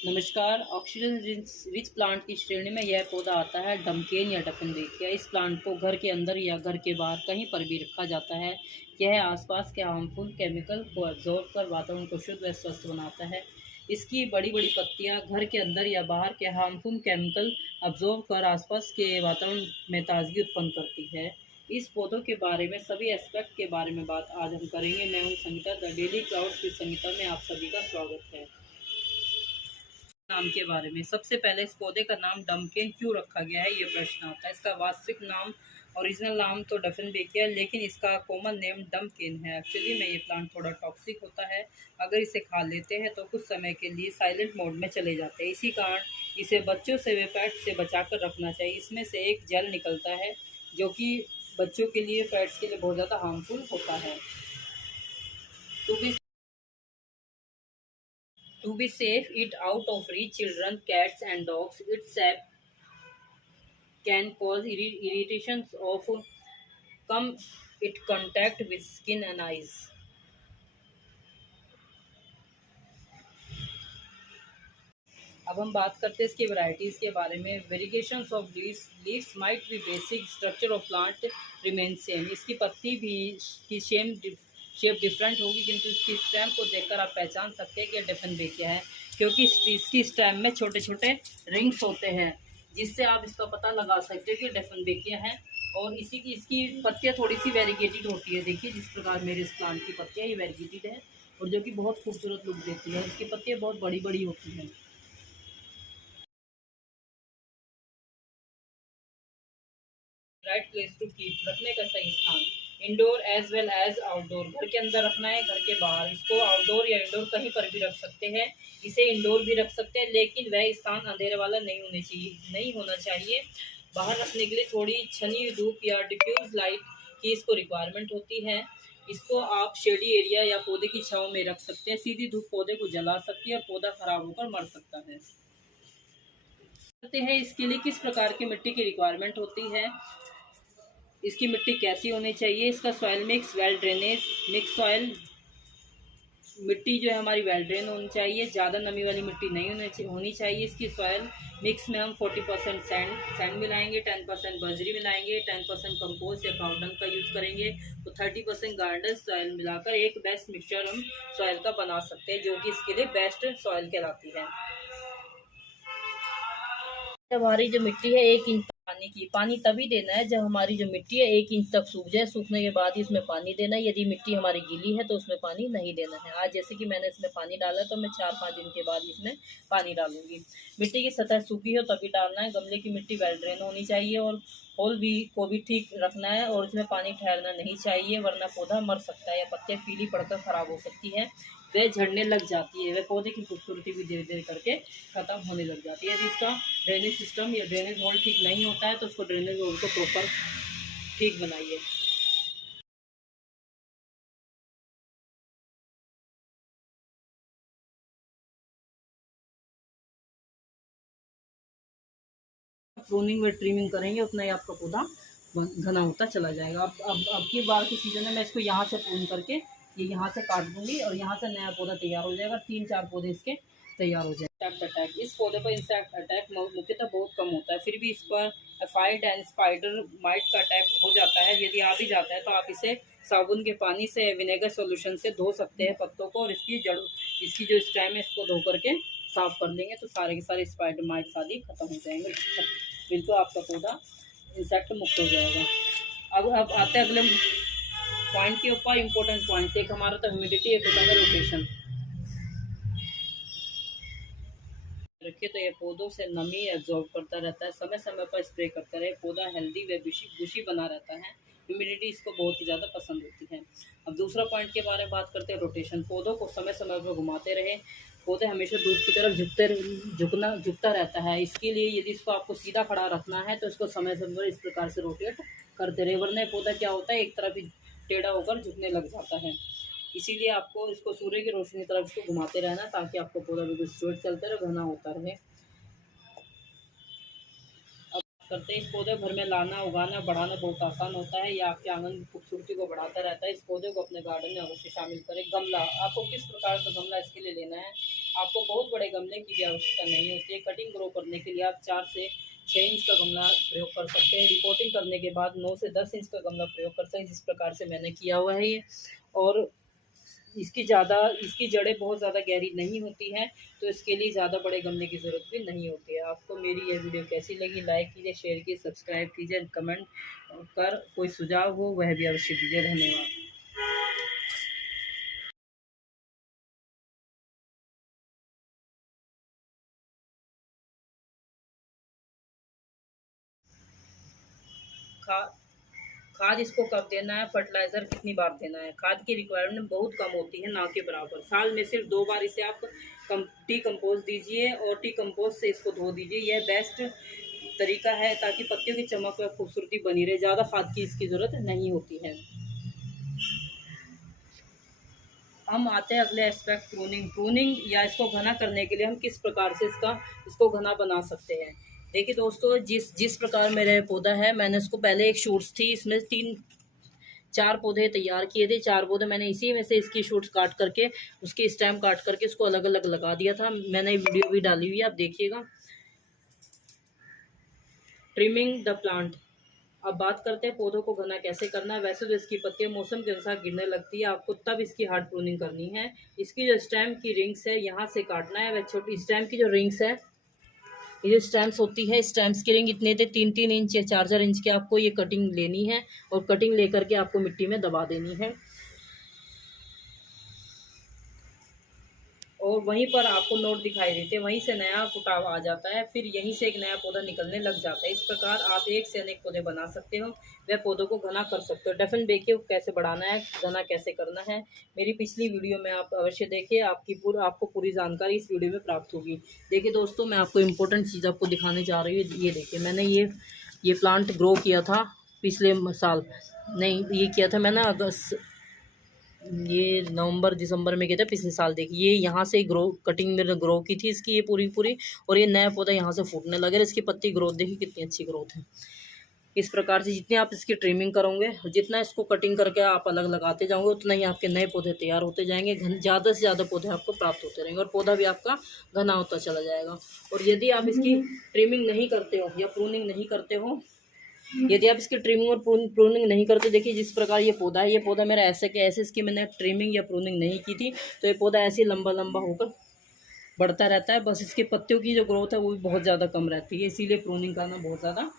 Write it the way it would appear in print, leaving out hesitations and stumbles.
नमस्कार। Oxygen rich plant की श्रेणी में यह पौधा आता है डमकेन या डफनबेकिया। इस प्लांट को घर के अंदर या घर के बाहर कहीं पर भी रखा जाता है। यह आसपास के हार्मफुल केमिकल को एब्जॉर्ब कर वातावरण को शुद्ध व स्वस्थ बनाता है। इसकी बड़ी बड़ी पत्तियां घर के अंदर या बाहर के हार्मफुल केमिकल एब्जॉर्ब कर आसपास के वातावरण में ताजगी उत्पन्न करती है। इस पौधों के बारे में सभी एस्पेक्ट के बारे में बात आज हम करेंगे। मैं हूँ संगीता, द डेली क्लाउड की संगीता में आप सभी का स्वागत है। नाम के बारे में सबसे पहले इस पौधे का नाम डमकेन क्यों रखा गया है, ये प्रश्न आता है। इसका वास्तविक नाम, ओरिजिनल नाम तो डफनबेकिया है, लेकिन इसका कॉमन नेम डमकेन है। एक्चुअली में ये प्लांट थोड़ा टॉक्सिक होता है। अगर इसे खा लेते हैं तो कुछ समय के लिए साइलेंट मोड में चले जाते हैं। इसी कारण इसे बच्चों से व पेट्स से बचाकर रखना चाहिए। इसमें से एक जेल निकलता है जो कि बच्चों के लिए, पेट्स के लिए बहुत ज़्यादा हार्मफुल होता है। To be safe, it out of reach children, cats and dogs. Its sap can cause irritations of come it contact with skin and eyes. अब हम बात करते हैं इसकी वैरायटीज़ के बारे में। Variegations of leaves might be basic, structure of plant remain same. इसकी पत्ती भी की शेप डिफरेंट होगी, किंतु इसकी स्टेम को देखकर आप पहचान सकते हैं कि डफनबेकिया है, क्योंकि इसकी स्टेम में छोटे छोटे रिंग्स होते हैं, जिससे आप इसका पता लगा सकते हैं कि डफनबेकिया है। और इसकी पत्तियाँ थोड़ी सी वेरीगेटेड होती है। देखिए जिस प्रकार मेरे इस प्लांट की पत्तियाँ ये वेरीगेटेड है, और जो कि बहुत खूबसूरत लुक देती है। इसकी पत्तियाँ बहुत बड़ी बड़ी होती हैं। राइट प्लेस टू कीप, रखने का सही स्थान। Indoor as well as outdoor, घर के अंदर रखना है, घर के बाहर। इसको आउटडोर या इंडोर कहीं पर भी रख सकते हैं। इसे इंडोर भी रख सकते हैं, लेकिन वह स्थान अंधेरे वाला नहीं होना चाहिए। बाहर रखने के लिए थोड़ी छनी हुई धूप या डिफ्यूज लाइट की इसको रिक्वायरमेंट होती है। इसको आप शेडी एरिया या पौधे की छांव में रख सकते हैं। सीधी धूप पौधे को जला सकती है और पौधा खराब होकर मर सकता है। करते हैं इसके लिए किस प्रकार की मिट्टी की रिक्वायरमेंट होती है, इसकी मिट्टी कैसी होनी चाहिए। इसका soil mix well drainage mix soil, मिट्टी जो है हमारी वेल ड्रेन होनी चाहिए, ज़्यादा नमी वाली मिट्टी नहीं होनी चाहिए। इसकी सॉइल मिक्स में हम 40% सैंड मिलाएंगे, 10% बजरी मिलाएंगे, 10% कंपोस्ट या काउडंग का यूज़ करेंगे, तो 30% गार्डन सॉइल मिलाकर एक बेस्ट मिक्सचर हम सॉइल का बना सकते हैं, जो कि इसके लिए बेस्ट सॉइल कहलाती है। हमारी जो मिट्टी है 1 इंच पानी तभी देना है जब हमारी जो मिट्टी है 1 इंच तक सूख जाए। सूखने के बाद ही इसमें पानी देना है। यदि मिट्टी हमारी गीली है तो उसमें पानी नहीं देना है। आज जैसे कि मैंने इसमें पानी डाला, तो मैं 4-5 दिन के बाद इसमें पानी डालूंगी। मिट्टी की सतह सूखी हो तभी डालना है। गमले की मिट्टी वेल ड्रेन होनी चाहिए और होल को भी ठीक रखना है, और इसमें पानी ठहरना नहीं चाहिए, वरना पौधा मर सकता है या पत्तियाँ पीली पड़कर खराब हो सकती है, वह झड़ने लग जाती है, वह पौधे की खूबसूरती भी धीरे धीरे करके ख़त्म होने लग जाती है। यदि इसका ड्रेनेज सिस्टम या ड्रेनेज होल ठीक नहीं होता है तो उसको ड्रेनेज होल को प्रॉपर ठीक बनाइए। प्रूनिंग व ट्रिमिंग करेंगे उतना ही आपका पौधा घना होता चला जाएगा। अब की बार की सीजन में मैं इसको यहाँ से प्रून करके ये यहाँ से काट दूंगी और यहाँ से नया पौधा तैयार हो जाएगा। 3-4 पौधे इसके तैयार हो जाएंगे। इंसेक्ट अटैक, इस पौधे पर इंसेक्ट अटैक मुख्यतः बहुत कम होता है, फिर भी इस पर एफाइड एंड स्पाइडर माइट का अटैक हो जाता है। यदि आ भी जाता है तो आप इसे साबुन के पानी से, विनेगर सॉल्यूशन से धो सकते हैं पत्तों को, और इसकी जो स्टेम है इसको धो करके साफ कर लेंगे तो सारे के सारे स्पाइडर माइट्स आदि खत्म हो जाएंगे। बिल्कुल आपका पौधा इंसेक्ट मुक्त हो जाएगा। अब आते हैं अगले पॉइंट के ऊपर। इम्पोर्टेंट पॉइंट, एक हमारा तो ह्यूमिडिटी, एक होता है रोटेशन। रखिए तो ये पौधों से नमी एब्जॉर्ब करता रहता है, समय समय पर स्प्रे करता रहे, पौधा हेल्दी व बुशी बना रहता है। ह्यूमिडिटी इसको बहुत ही ज़्यादा पसंद होती है। अब दूसरा पॉइंट के बारे में बात करते हैं, रोटेशन। पौधों को समय समय पर घुमाते रहे। पौधे हमेशा दूर की तरफ झुकता रहता है। इसके लिए यदि इसको आपको सीधा खड़ा रखना है तो इसको समय समय पर इस प्रकार से रोटेट करते रहे, वरना पौधा क्या होता है एक तरफ ही टेढ़ा होकर झुकने लग जाता है। इसीलिए आपको इसको सूर्य की रोशनी की तरफ इसको घुमाते रहना, ताकि आपको पौधा बिल्कुल स्ट्रेट चलते रहे, घना होता रहे। अब करते हैं, इस पौधे घर में लाना, उगाना, बढ़ाना बहुत आसान होता है। यह आपके आंगन की खूबसूरती को बढ़ाता रहता है। इस पौधे को अपने गार्डन में अवश्य शामिल करें। गमला, आपको किस प्रकार का गमला इसके लिए लेना है, आपको बहुत बड़े गमले की भी आवश्यकता नहीं होती है। कटिंग ग्रो करने के लिए आप 4 से 6 इंच का गमला प्रयोग कर सकते हैं। रिपोर्टिंग करने के बाद 9 से 10 इंच का गमला प्रयोग कर सकते हैं, जिस प्रकार से मैंने किया हुआ है ये। और इसकी जड़ें बहुत ज़्यादा गहरी नहीं होती हैं, तो इसके लिए ज़्यादा बड़े गमले की ज़रूरत भी नहीं होती है। आपको मेरी यह वीडियो कैसी लगी, लाइक कीजिए, शेयर कीजिए, सब्सक्राइब कीजिए, कमेंट कर कोई सुझाव हो वह भी अवश्य दीजिए। धन्यवाद। खा खाद इसको कब देना है, फर्टिलाइज़र कितनी बार देना है, खाद की रिक्वायरमेंट बहुत कम होती है, ना के बराबर। साल में सिर्फ 2 बार इसे आप टी कंपोस्ट दीजिए और टी कंपोस्ट से इसको धो दीजिए। यह बेस्ट तरीका है ताकि पत्तियों की चमक व खूबसूरती बनी रहे। ज़्यादा खाद की इसकी ज़रूरत नहीं होती है। हम आते हैं अगले एस्पेक्ट, प्रूनिंग या इसको घना करने के लिए हम किस प्रकार से इसको घना बना सकते हैं। देखिए दोस्तों, जिस प्रकार मेरे पौधा है, मैंने इसको पहले एक शूट्स थी, इसमें 4 पौधे तैयार किए थे। 4 पौधे मैंने इसी में से इसकी शूट्स काट करके, उसकी स्टेम काट करके इसको अलग अलग लगा दिया था। मैंने वीडियो भी डाली हुई है, आप देखिएगा। Trimming the plant. अब बात करते हैं पौधों को घना कैसे करना है। वैसे तो इसकी पत्तियां मौसम के अनुसार गिरने लगती है, आपको तब इसकी हार्ड प्रूनिंग करनी है। इसकी जो स्टेम की रिंग्स है, यहाँ से काटना है। वह छोटी स्टेम की जो रिंग्स है, ये जो स्टेम्स होती है, स्टेम्स की रिंग इतने थे 3-3 इंच या 4-4 इंच की आपको ये कटिंग लेनी है, और कटिंग लेकर के आपको मिट्टी में दबा देनी है। और वहीं पर आपको नोट दिखाई देते हैं, वहीं से नया फुटाव आ जाता है, फिर यहीं से एक नया पौधा निकलने लग जाता है। इस प्रकार आप एक से अनेक पौधे बना सकते हो, वह पौधों को घना कर सकते हो। डेफिनेट देखिए कैसे बढ़ाना है, घना कैसे करना है। मेरी पिछली वीडियो में आप अवश्य देखिए, आपको पूरी जानकारी इस वीडियो में प्राप्त होगी। देखिए दोस्तों, मैं आपको इम्पोर्टेंट चीज़ आपको दिखाने जा रही हूँ। ये देखिए, मैंने ये प्लांट ग्रो किया था पिछले साल, नहीं ये किया था मैंने अगस्त, ये नवंबर दिसंबर में किया था पिछले साल। देखिए ये यहाँ से कटिंग में ग्रो की थी इसकी, ये पूरी, और ये नया पौधा यहाँ से फूटने लगे। इसकी पत्ती ग्रोथ देखिए कितनी अच्छी ग्रोथ है। इस प्रकार से जितनी आप इसकी ट्रिमिंग करोगे, जितना इसको कटिंग करके आप अलग लगाते जाओगे, उतना ही आपके नए पौधे तैयार होते जाएंगे। ज़्यादा से ज़्यादा पौधे आपको प्राप्त होते रहेंगे, और पौधा भी आपका घना होता चला जाएगा। और यदि आप इसकी ट्रिमिंग नहीं करते हो या प्रूनिंग नहीं करते हो, यदि आप इसकी ट्रिमिंग और प्रूनिंग नहीं करते, देखिए जिस प्रकार ये पौधा है, ये पौधा मेरा ऐसे के ऐसे, इसकी मैंने ट्रिमिंग या प्रूनिंग नहीं की थी, तो ये पौधा ऐसे लंबा लंबा होकर बढ़ता रहता है। बस इसकी पत्तियों की जो ग्रोथ है वो भी बहुत ज़्यादा कम रहती है, इसीलिए प्रूनिंग करना बहुत ज़्यादा